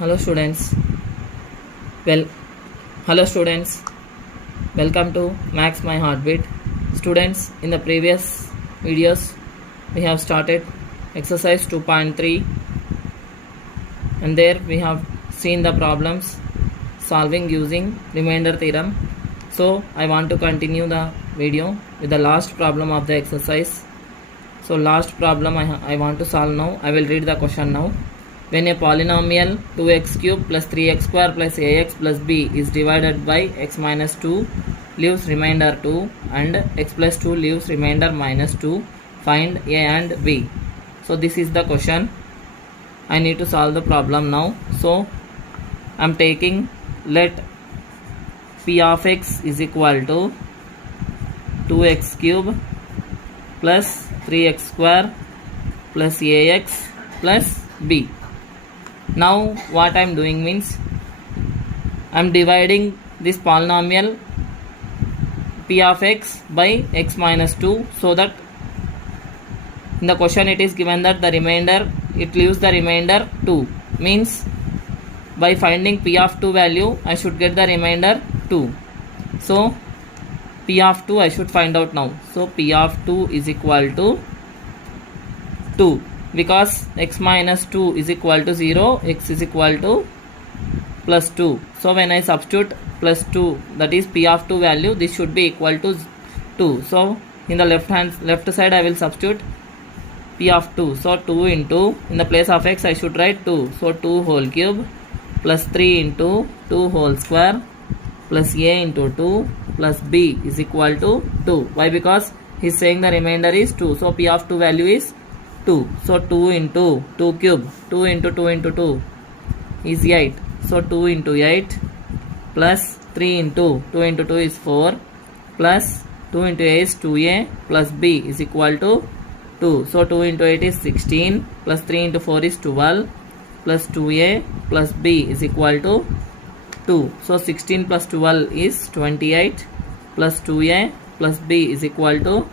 Hello students. Well, hello students. Welcome to Max My Heartbeat. Students, in the previous videos, we have started exercise 2.3 and there we have seen the problems solving using remainder theorem. So, I want to continue the video with the last problem of the exercise. So, last problem I want to solve now. I will read the question now. When a polynomial 2x cube plus 3x square plus ax plus b is divided by x minus 2 leaves remainder 2 and x plus 2 leaves remainder minus 2, find a and b. So this is the question. I need to solve the problem now. So I am taking, let p of x is equal to 2x cube plus 3x square plus ax plus b. Now what I am doing means I am dividing this polynomial p of x by x minus 2, so that in the question it is given that the remainder, it leaves the remainder 2, means by finding p of 2 value I should get the remainder 2. So p of 2 I should find out now. So p of 2 is equal to 2. Because x minus 2 is equal to 0, x is equal to plus 2. So when I substitute plus 2, that is p of 2 value, this should be equal to 2. So in the left side I will substitute p of 2. So 2 into, in the place of x I should write 2. So 2 whole cube plus 3 into 2 whole square plus a into 2 plus b is equal to 2. Why? Because he is saying the remainder is 2. So p of 2 value is 2. So 2 into 2 cube, 2 into 2 into 2 is 8. So 2 into 8 plus 3 into 2 into 2 is 4 plus 2 into a is 2a plus b is equal to 2. So 2 into 8 is 16 plus 3 into 4 is 12 plus 2a plus b is equal to 2. So 16 plus 12 is 28 plus 2a plus b is equal to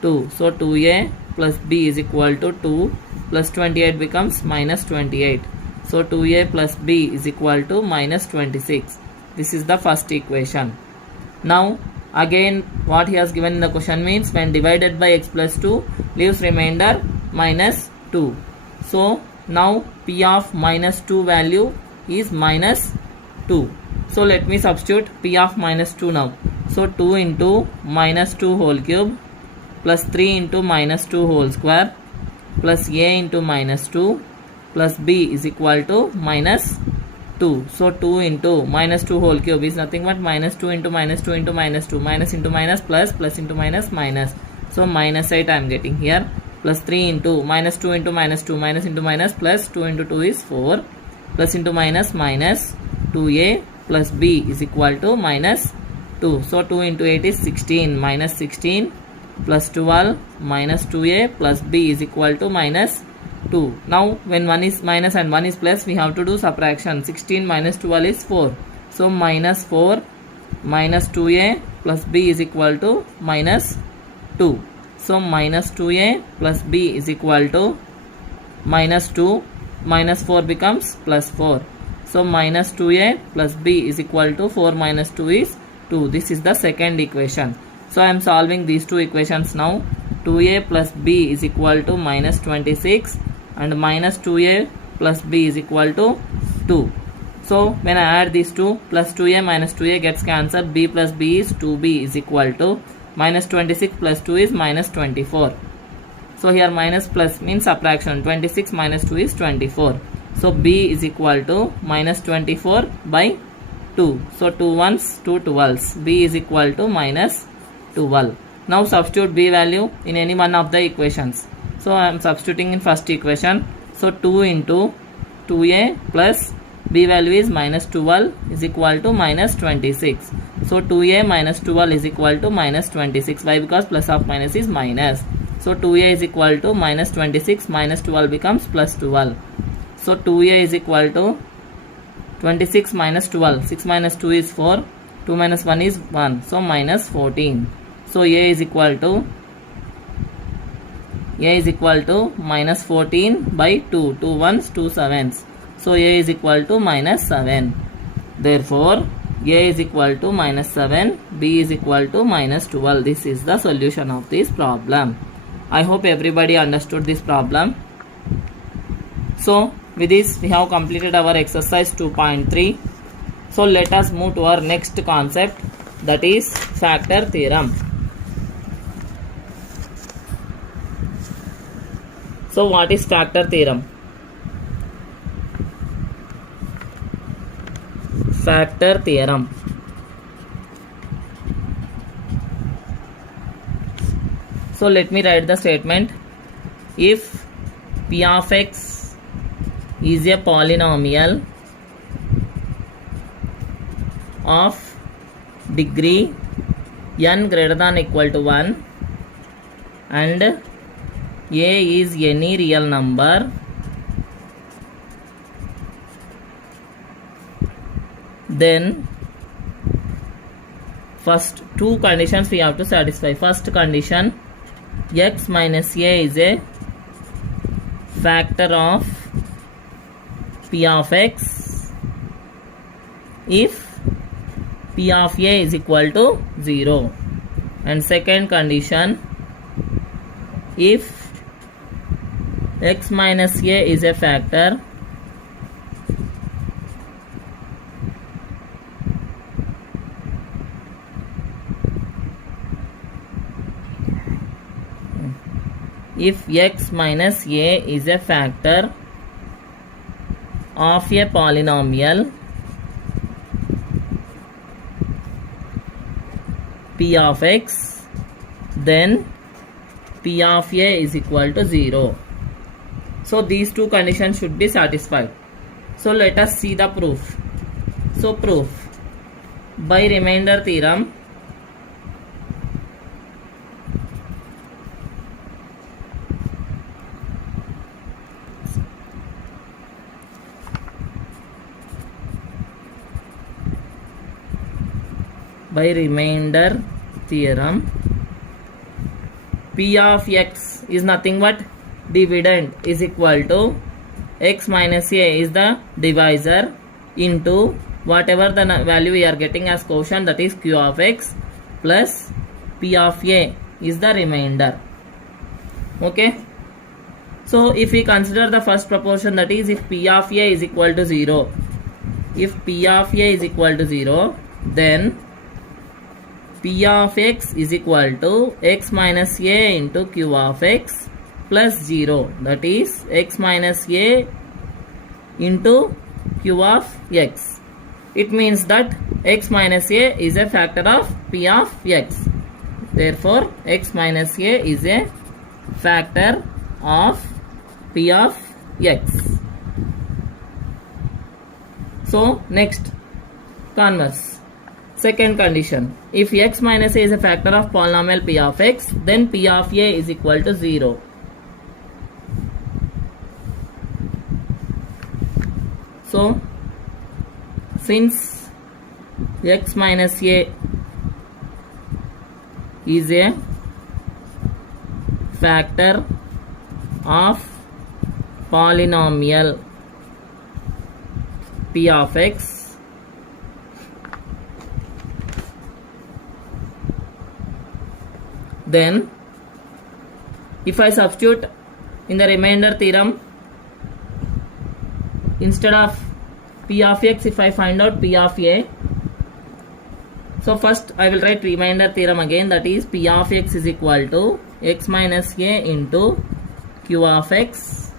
2. So 2a plus b is equal to 2 plus 28 becomes minus 28. So 2a plus b is equal to minus 26. This is the first equation. Now again what he has given in the question means when divided by x plus 2 leaves remainder minus 2. So now p of minus 2 value is minus 2. So let me substitute p of minus 2 now. So 2 into minus 2 whole cube plus 3 into minus 2 whole square plus a into minus 2 plus b is equal to minus 2. So 2 into minus 2 whole cube is nothing but minus 2 into minus 2 into minus 2, minus into minus plus, plus into minus minus. So minus 8 I am getting here, plus 3 into minus 2 into minus 2, minus into minus plus 2 into 2 is 4 plus into minus minus 2a plus b is equal to minus 2. So 2 into 8 is 16, minus 16 plus 12 minus 2a plus b is equal to minus 2. Now when 1 is minus and 1 is plus, we have to do subtraction. 16 minus 12 is 4. So minus 4 minus 2a plus b is equal to minus 2. So minus 2a plus b is equal to minus 2. Minus 4 becomes plus 4. So minus 2a plus b is equal to 4 minus 2 is 2. This is the second equation. So I am solving these two equations now. 2a plus b is equal to minus 26 and minus 2a plus b is equal to 2. So when I add these two, plus 2a minus 2a gets cancelled, b plus b is 2b is equal to minus 26 plus 2 is minus 24. So here minus plus means subtraction, 26 minus 2 is 24. So b is equal to minus 24 by 2. So 2 ones, 2 12s, b is equal to minus 12. Now substitute b value in any one of the equations. So I am substituting in first equation. So 2 into 2a plus b value is minus 12 is equal to minus 26. So 2a minus 12 is equal to minus 26. Why? Because plus of minus is minus. So 2a is equal to minus 26, minus 12 becomes plus 12. So 2a is equal to 26 minus 12. 6 minus 2 is 4. 2 minus 1 is 1. So minus 14. So a is equal to minus 14 by 2. 2 ones, 2 sevens. So a is equal to minus 7. Therefore a is equal to minus 7, b is equal to minus 12. This is the solution of this problem. I hope everybody understood this problem. So with this we have completed our exercise 2.3. So let us move to our next concept, that is factor theorem. So what is factor theorem? Factor theorem. So let me write the statement. If p of x is a polynomial of degree n greater than equal to 1 and a is any real number, then first two conditions we have to satisfy. First condition, x minus a is a factor of p of x if p of a is equal to 0. And second condition, if x minus a is a factor if x minus a is a factor of a polynomial p of x, then p of a is equal to 0. So these two conditions should be satisfied. So let us see the proof. So proof by remainder theorem. By remainder theorem, p of x is nothing but dividend is equal to x minus a is the divisor into whatever the value we are getting as quotient, that is q of x, plus p of a is the remainder. Okay. So if we consider the first proportion, that is if p of a is equal to 0, if p of a is equal to 0, then p of x is equal to x minus a into q of x plus 0, that is x minus a into q of x. It means that x minus a is a factor of p of x. Therefore x minus a is a factor of p of x. So next, converse. Second condition, if x minus a is a factor of polynomial p of x, then p of a is equal to 0. So since x minus a is a factor of polynomial p of x, then if I substitute in the remainder theorem, instead of p of x, if I find out p of a, so first I will write remainder theorem again, that is p of x is equal to x minus a into q of x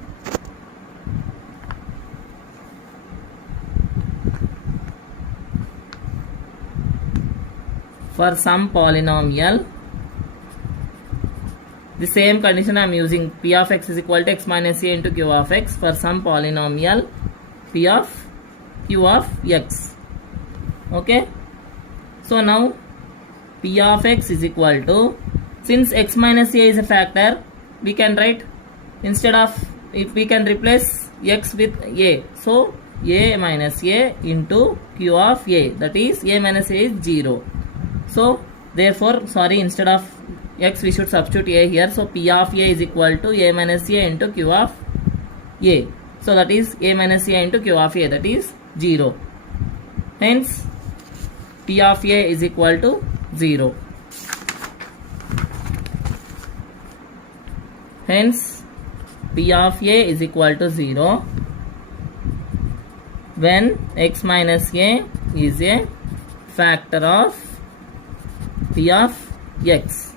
for some polynomial. The same condition I am using, p of x is equal to x minus a into q of x for some polynomial p of q of x. Okay. So now p of x is equal to, since x minus a is a factor, we can write, instead of, if we can replace x with a, so a minus a into q of a, that is a minus a is 0. So therefore, sorry, instead of x we should substitute a here. So p of a is equal to a minus a into q of a. So that is a minus a into q of a, that is 0. Hence p of a is equal to 0. Hence p of a is equal to 0 when x minus a is a factor of p of x.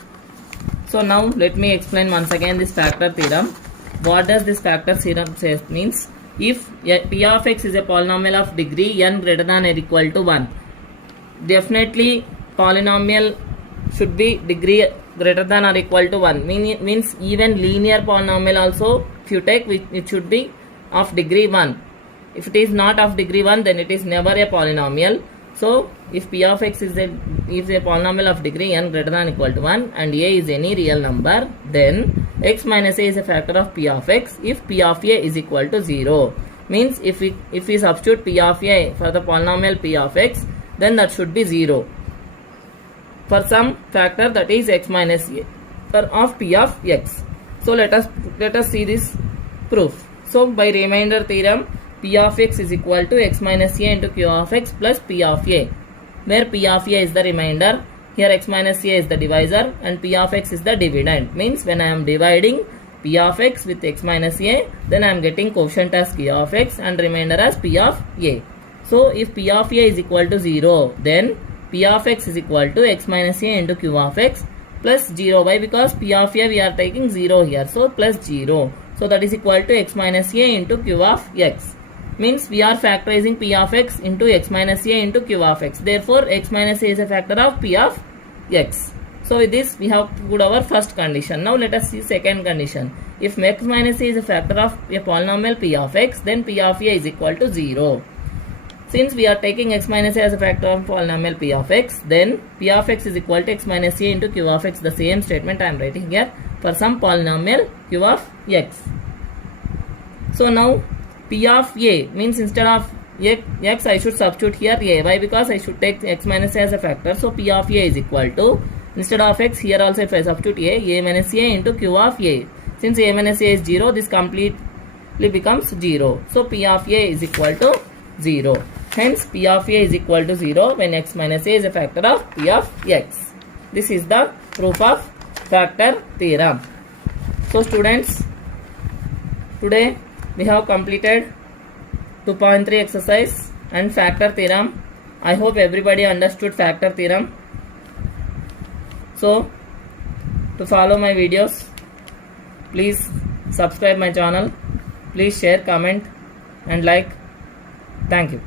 So now let me explain once again this factor theorem. What does this factor theorem say? Means if p of x is a polynomial of degree n greater than or equal to 1, definitely polynomial should be degree greater than or equal to 1. Means even linear polynomial also, if you take, it should be of degree 1. If it is not of degree 1, then it is never a polynomial. So if p of x is a polynomial of degree n greater than or equal to 1 and a is any real number, then x minus a is a factor of p of x if p of a is equal to 0. Means if we substitute p of a for the polynomial p of x, then that should be 0 for some factor, that is x minus a of p of x. So let us see this proof. So by remainder theorem, p of x is equal to x minus a into q of x plus p of a, where p of a is the remainder, here x minus a is the divisor and p of x is the dividend. Means when I am dividing p of x with x minus a, then I am getting quotient as q of x and remainder as p of a. So if p of a is equal to 0, then p of x is equal to x minus a into q of x plus 0. Why? Because p of a we are taking 0 here, so plus 0. So that is equal to x minus a into q of x. Means we are factorizing p of x into x minus a into q of x. Therefore x minus a is a factor of p of x. So with this we have put our first condition. Now let us see second condition. If x minus a is a factor of a polynomial p of x, then p of a is equal to 0. Since we are taking x minus a as a factor of polynomial p of x, then p of x is equal to x minus a into q of x. The same statement I am writing here for some polynomial q of x. So now p of a means instead of x I should substitute here a. Why? Because I should take x minus a as a factor. So p of a is equal to, instead of x, here also if I substitute a minus a into q of a. Since a minus a is 0, this completely becomes 0. So p of a is equal to 0. Hence p of a is equal to 0 when x minus a is a factor of p of x. This is the proof of factor theorem. So students, today we have completed 2.3 exercise and factor theorem. I hope everybody understood factor theorem. So to follow my videos, please subscribe my channel. Please share, comment and like. Thank you.